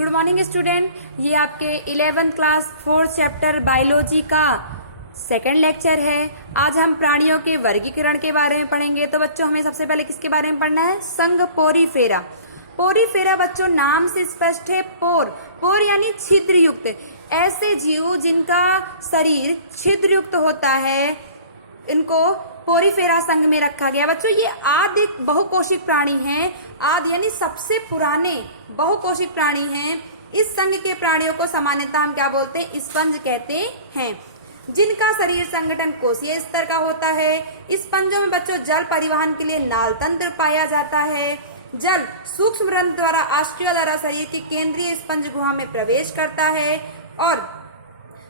Good morning student. ये आपके 11th class 4th chapter biology का सेकंड लेक्चर है। आज हम प्राणियों के वर्गीकरण के बारे में पढ़ेंगे। तो बच्चों हमें सबसे पहले किसके बारे में पढ़ना है? संघ पोरीफेरा। पोरीफेरा बच्चों नाम से स्पष्ट है। पोर यानी छिद्र युक्त, ऐसे जीव जिनका शरीर छिद्र युक्त होता है, इनको पोरीफेरा संघ में रखा गया। बच्चों ये आदि बहुकोशिक प्राणी हैं। आदि यानी सबसे पुराने बहुकोशिक प्राणी हैं। इस संघ के प्राणियों को सामान्यतः हम क्या बोलते हैं? स्पंज कहते हैं, जिनका शरीर संगठन कोशीय स्तर का होता है। स्पंजों में बच्चों जल परिवहन के लिए नाल तंत्र पाया जाता है। जल सूक्ष्म रंध्र द्वारा आस्ट्रिया द्वारा शरीर की केंद्रीय स्पंज गुहा में प्रवेश करता है और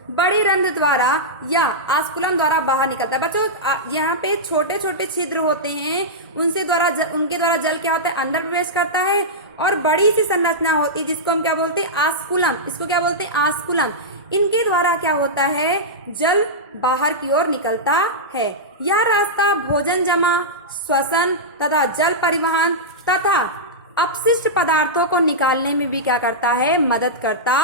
बड़ी रंध्र द्वारा या आस्कुलम द्वारा बाहर निकलता है। बच्चों यहाँ पे छोटे छोटे छिद्र होते हैं, उनके द्वारा जल क्या होता है? अंदर प्रवेश करता है। और बड़ी सी संरचना होती है जिसको हम क्या बोलते हैं? आस्कुलम। इसको क्या बोलते हैं? आस्कुलम। इनके द्वारा क्या होता है? जल बाहर की ओर निकलता है। यह रास्ता भोजन जमा, श्वसन तथा जल परिवहन तथा अपशिष्ट पदार्थों को निकालने में भी क्या करता है? मदद करता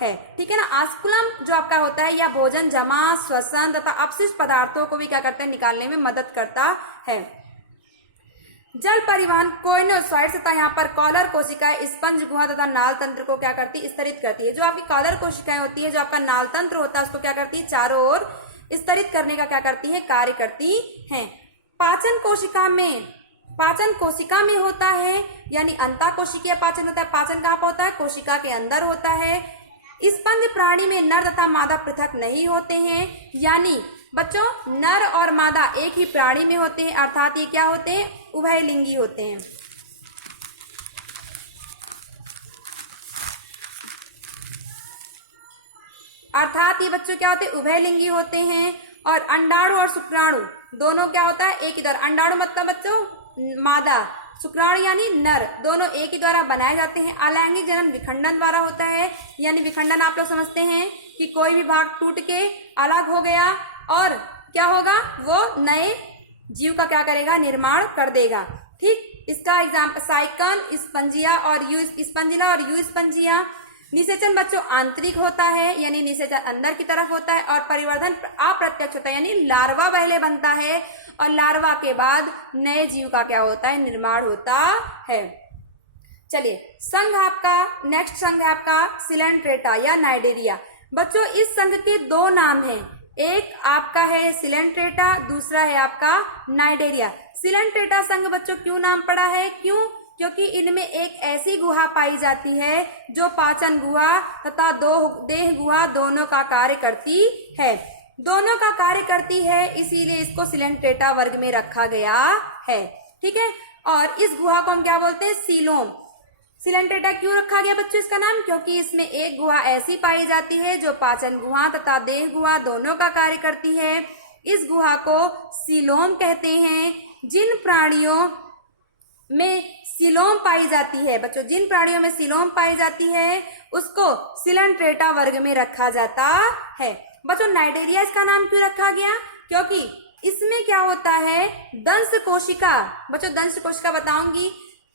है। ठीक है ना। आस्कुलम जो आपका होता है, या भोजन जमा, श्वसन तथा अपशिष्ट पदार्थों को भी क्या करते हैं? निकालने में मदद करता है। जल परिवहन कोइनोसाइट्स तथा यहाँ पर कॉलर कोशिकाएं स्पंज गुहा तथा नाल तंत्र को क्या करती है? स्तरित करती है। जो आपकी कॉलर कोशिकाएं होती है, जो आपका नाल तंत्र होता है, उसको क्या करती है? चारों ओर स्तरित करने का क्या करती है? कार्य करती है। पाचन कोशिका में होता है, यानी अंतः कोशिकीय पाचन होता है। पाचन कहाँ पर होता है? कोशिका के अंदर होता है। स्पंज प्राणी में नर तथा मादा पृथक नहीं होते हैं, यानी बच्चों नर और मादा एक ही प्राणी में होते हैं, अर्थात ये क्या होते हैं? उभयलिंगी होते हैं। अर्थात ये बच्चों क्या होते हैं? उभयलिंगी होते हैं। और अंडाणु और शुक्राणु दोनों क्या होता है? एक ही द्वारा। अंडाणु मतलब बच्चों मादा, शुक्राणु यानी नर, दोनों एक ही द्वारा बनाए जाते हैं। अलैंगिक जनन विखंडन द्वारा होता है, यानी विखंडन आप लोग समझते हैं कि कोई भी भाग टूट के अलग हो गया और क्या होगा? वो नए जीव का क्या करेगा? निर्माण कर देगा। ठीक। इसका एग्जाम्पल साइकन, स्पंजिया और यू स्पंजिला और यू स्पंजिया। निषेचन बच्चों आंतरिक होता है, यानी निषेचन अंदर की तरफ होता है। और परिवर्धन अप्रत्यक्ष होता है, यानी लार्वा पहले बनता है और लार्वा के बाद नए जीव का क्या होता है? निर्माण होता है। चलिए संघ आपका नेक्स्ट संघ है आपका सिलेंट्रेटा या नाइडेरिया। बच्चों इस संघ के दो नाम हैं, एक आपका है सिलेंट्रेटा, दूसरा है आपका नाइडेरिया। सिलेंट्रेटा संघ बच्चों क्यों नाम पड़ा है? क्योंकि इनमें एक ऐसी गुहा पाई जाती है जो पाचन गुहा तथा देह गुहा दोनों का कार्य करती है। दोनों का कार्य करती है, इसीलिए इसको सिलेंट्रेटा वर्ग में रखा गया है। ठीक है। और इस गुहा को हम क्या बोलते हैं? सीलोम। सिलेंट्रेटा क्यों रखा गया बच्चों इसका नाम? क्योंकि इसमें एक गुहा ऐसी पाई जाती है जो पाचन गुहा तथा देह गुहा दोनों का कार्य करती है। इस गुहा को सीलोम कहते हैं। जिन प्राणियों में सीलोम पाई जाती है बच्चों, जिन प्राणियों में सीलोम पाई जाती है उसको सिलेंट्रेटा वर्ग में रखा जाता है। बच्चों नाइडेरिया इसका नाम क्यों रखा गया? क्योंकि इसमें क्या होता है? दंश कोशिका। बच्चों दंश कोशिका बताऊंगी।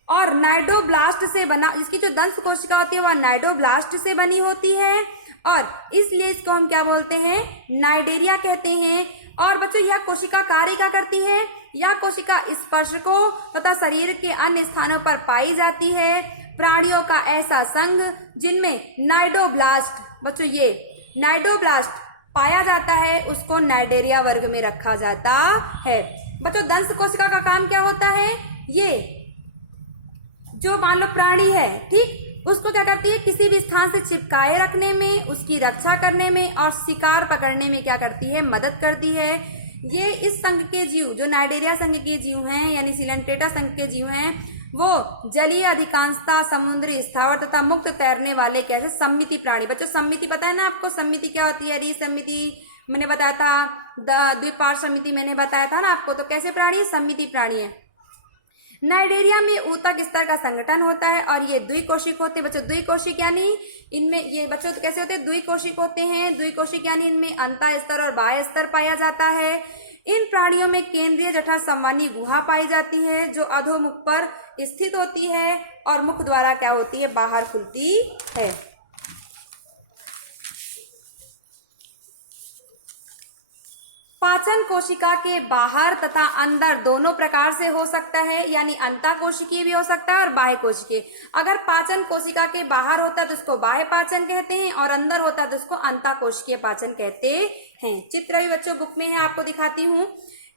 और नाइडोब्लास्ट से बना, इसकी जो दंश कोशिका होती है वह नाइडोब्लास्ट से बनी होती है और इसलिए इसको हम क्या बोलते हैं? नाइडेरिया कहते हैं। और बच्चों यह कोशिका कार्य क्या करती है? यह कोशिका स्पर्शकों तथा शरीर के अन्य स्थानों पर पाई जाती है। प्राणियों का ऐसा संघ जिनमें नाइडोब्लास्ट, बच्चों ये नाइडोब्लास्ट पाया जाता है, उसको नाइडेरिया वर्ग में रखा जाता है। बच्चों दंश कोशिका का काम क्या होता है? ये जो मान लो प्राणी है, ठीक, उसको क्या करती है? किसी भी स्थान से चिपकाए रखने में, उसकी रक्षा करने में और शिकार पकड़ने में क्या करती है? मदद करती है। ये इस संघ के जीव जो नाइडेरिया संघ के जीव हैं, यानी सिलेंट्रेटा संघ के जीव हैं, वो जलीय अधिकांशता, समुद्री स्थावर तथा मुक्त तैरने वाले कैसे सम्मिति प्राणी। बच्चों सम्मिति पता है ना आपको? सम्मिति क्या होती है? समिति मैंने बताया था, द्विपार्श्व समिति मैंने बताया था ना आपको। तो कैसे प्राणी है? सम्मिति प्राणी है। नाइडेरिया में ऊतक स्तर का संगठन होता है और ये द्विकोशिक होते हैं। बच्चों द्विकोशिक यानी इनमें ये बच्चों तो कैसे होते हैं? द्विकोशिक होते हैं। द्विकोशिक यानी इनमें अंतः स्तर और बाह्य स्तर पाया जाता है। इन प्राणियों में केंद्रीय जठर संवाहनी गुहा पाई जाती है जो अधोमुख पर स्थित होती है और मुख द्वारा क्या होती है, बाहर खुलती है। पाचन कोशिका के बाहर तथा अंदर दोनों प्रकार से हो सकता है, यानी अंतःकोशिकीय भी हो सकता है और बाह्य कोशिकीय। अगर पाचन कोशिका के बाहर होता है तो उसको बाह्य पाचन कहते हैं और अंदर होता है तो उसको अंतःकोशिकीय पाचन कहते हैं। चित्र भी बच्चों बुक में है, आपको दिखाती हूँ।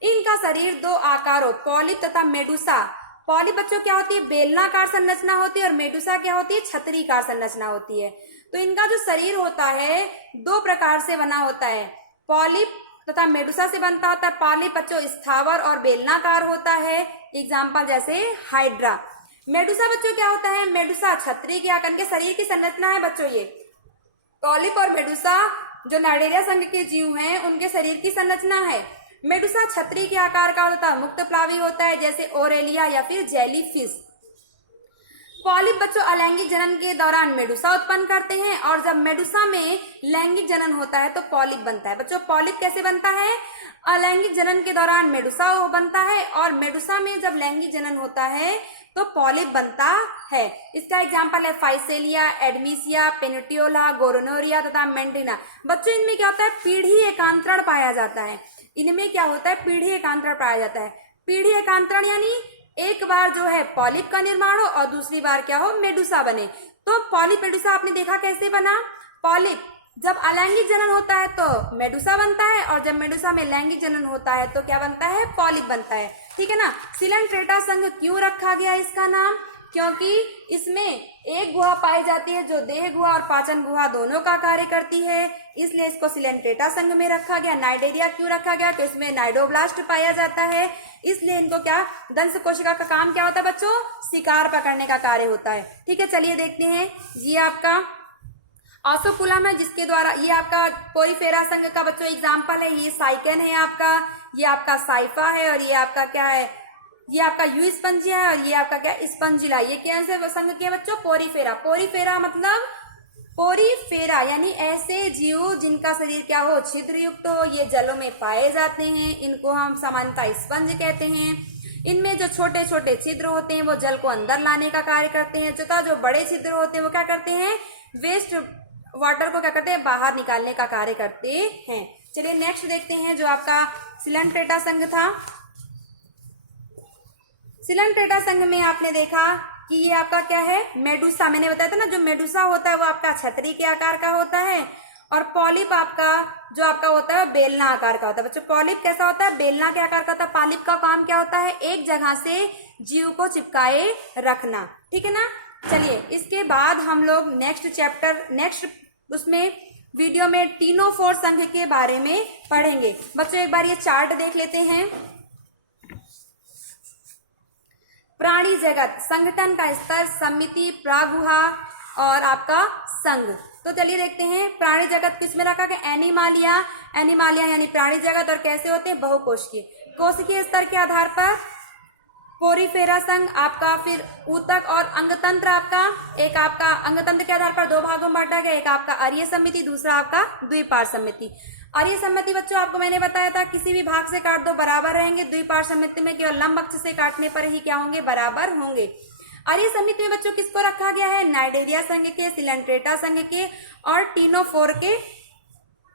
इनका शरीर दो आकारों पॉलिप तथा मेडुसा। पॉलिप बच्चों क्या होती है, बेलनाकार संरचना होती है और मेडुसा क्या होती है, छतरीकार संरचना होती है। तो इनका जो शरीर होता है दो प्रकार से बना होता है, पॉलिप तथा मेडुसा से बनता होता है। पॉलिप बच्चों स्थावर और बेलनाकार होता है, एग्जाम्पल जैसे हाइड्रा। मेडुसा बच्चों क्या होता है, मेडुसा छतरी के आकार के शरीर की संरचना है बच्चों। ये पॉलिप और मेडुसा जो नाइडेरिया संघ के जीव हैं उनके शरीर की संरचना है। मेडुसा छतरी के आकार का होता है, मुक्त प्लावी होता है जैसे ओरेलिया या फिर जेली फिश। पॉलिप बच्चों अलैंगिक जनन के दौरान मेडुसा उत्पन्न करते हैं और जब मेडुसा में लैंगिक जनन होता है तो पॉलिप बनता है। बच्चों पॉलिप कैसे बनता है, अलैंगिक जनन के दौरान मेडुसा बनता है और मेडुसा में जब लैंगिक जनन होता है तो पॉलिप बनता है। इसका एग्जाम्पल है फाइसेलिया, एडमीसिया, पेनिटियोला, गोरोनोरिया तथा मेंड्रिना। बच्चों इनमें क्या होता है, पीढ़ी एकांतरण पाया जाता है। इनमें क्या होता है, पीढ़ी एकांतरण पाया जाता है। पीढ़ी एकांतरण यानी एक बार जो है पॉलिप का निर्माण हो और दूसरी बार क्या हो, मेडुसा बने। तो पॉलिप मेडुसा आपने देखा कैसे बना, पॉलिप जब अलैंगिक जनन होता है तो मेडुसा बनता है और जब मेडुसा में लैंगिक जनन होता है तो क्या बनता है, पॉलिप बनता है। ठीक है ना। सिलेंट्रेटा संघ क्यों रखा गया इसका नाम, क्योंकि इसमें एक गुहा पाई जाती है जो देह गुहा और पाचन गुहा दोनों का कार्य करती है, इसलिए इसको सिलेंट्रेटा संघ में रखा गया। नाइडेरिया क्यों रखा गया, क्योंकि इसमें नाइडोब्लास्ट पाया जाता है, इसलिए इनको क्या, दंश कोशिका का काम क्या होता है बच्चों, शिकार पकड़ने का कार्य होता है। ठीक है, चलिए देखते हैं। ये आपका ऑसोकुलम है जिसके द्वारा, ये आपका पोरीफेरा संघ का बच्चों एग्जाम्पल है। ये साइकन है आपका, ये आपका साइफा है और ये आपका क्या है, ये आपका यू स्पंजिया है और ये आपका क्या, स्पंजिला। ये कौन से संघ के बच्चों, पोरीफेरा। पोरीफेरा मतलब पोरीफेरा यानी ऐसे जीव जिनका शरीर क्या हो, छिद्र युक्त हो, ये जलों में पाए जाते हैं। इनको हम सामान्यतः स्पंज कहते हैं। इनमें जो छोटे छोटे छिद्र होते हैं वो जल को अंदर लाने का कार्य करते हैं, तथा जो बड़े छिद्र होते हैं वो क्या करते हैं, वेस्ट वाटर को क्या करते हैं, बाहर निकालने का कार्य करते हैं। चलिए नेक्स्ट देखते हैं जो आपका सिलेंट्रेटा संघ था। सिलेंट्रेटा संघ में आपने देखा कि ये आपका क्या है, मेडुसा। मैंने बताया था ना, जो मेडुसा होता है वो आपका छतरी के आकार का होता है और पॉलिप आपका जो आपका होता है बेलना आकार का होता है। बच्चों पॉलिप कैसा होता है, बेलना के आकार का होता है। पॉलिप का काम क्या होता है, एक जगह से जीव को चिपकाए रखना। ठीक है ना। चलिए इसके बाद हम लोग नेक्स्ट चैप्टर, नेक्स्ट उसमें वीडियो में टीनोफोर संघ के बारे में पढ़ेंगे। बच्चों एक बार ये चार्ट देख लेते हैं। प्राणी जगत, संगठन का स्तर, समिति, प्रागुहा और आपका संघ। तो चलिए देखते हैं प्राणी जगत किसमें रखा गया, एनिमालिया। एनिमालिया यानी प्राणी जगत और कैसे होते हैं, बहुकोशिकीय। कोशिकीय स्तर के आधार पर पोरीफेरा संघ आपका, फिर ऊतक और अंगतंत्र आपका, एक आपका अंगतंत्र के आधार पर दो भागों में बांटा गया, एक आपका अरीय समिति, दूसरा आपका द्विपार्श्व समिति। अरीय समिति बच्चों आपको मैंने बताया था किसी भी भाग से काट दो बराबर रहेंगे, द्विपार्श्व समिति में केवल लंब अक्ष से काटने पर ही क्या होंगे, बराबर होंगे। अरीय समिति में बच्चों किसको रखा गया है, नाइडेरिया संघ के, सिलेंट्रेटा संघ के और टीनोफोर के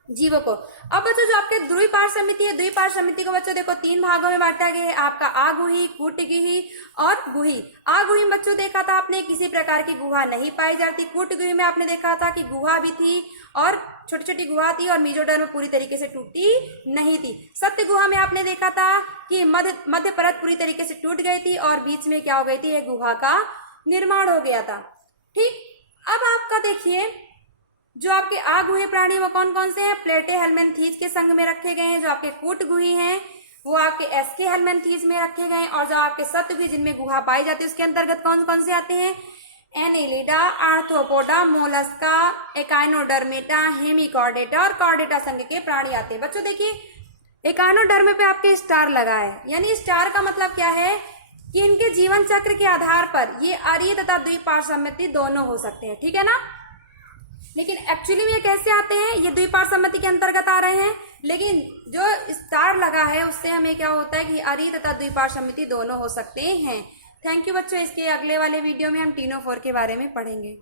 जीवों को। अब बच्चों जो आपके द्विपार्श्व समिति है, द्विपार्श्व समिति को बच्चों देखो तीन भागों में बांटा गया है, आपका आगुही, कूटगुही और गुही। आगुही में बच्चों देखा था आपने किसी प्रकार की गुहा नहीं पाई जाती। कूटगुही में आपने देखा था कि गुहा भी थी और छोटी छोटी गुहा थी और मेजोडर्म पूरी तरीके से टूटी नहीं थी। सत्य गुहा में आपने देखा था कि मध्य परत पूरी तरीके से टूट गई थी और बीच में क्या हो गई थी, एक गुहा का निर्माण हो गया था। ठीक, अब आपका देखिए जो आपके आगुहे प्राणी वो कौन कौन से हैं, प्लेटेहेल्मिन्थीज के संघ में रखे गए हैं। जो आपके कूटगुही हैं वो आपके एस्केहेल्मिन्थीज में रखे गए हैं और जो आपके सत्यगुही जिनमें गुहा पाई जाती है उसके अंतर्गत कौन कौन से आते हैं, Annelida, arthropoda, Mollusca, echinodermata, Hemichordata और कॉर्डेटा संघ के प्राणी आते हैं। बच्चों देखिए एकाइनोडर्मे पे आपके स्टार लगा है, यानी स्टार का मतलब क्या है कि इनके जीवन चक्र के आधार पर ये अरीय तथा द्विपार्श्व समिति दोनों हो सकते हैं। ठीक है ना। लेकिन एक्चुअली में ये कैसे आते हैं, ये द्विपार्श्व समिति के अंतर्गत आ रहे हैं, लेकिन जो स्टार लगा है उससे हमें क्या होता है कि अरीय तथा द्विपार्श्व समिति दोनों हो सकते हैं। थैंक यू बच्चों, इसके अगले वाले वीडियो में हम टीनोफोर के बारे में पढ़ेंगे।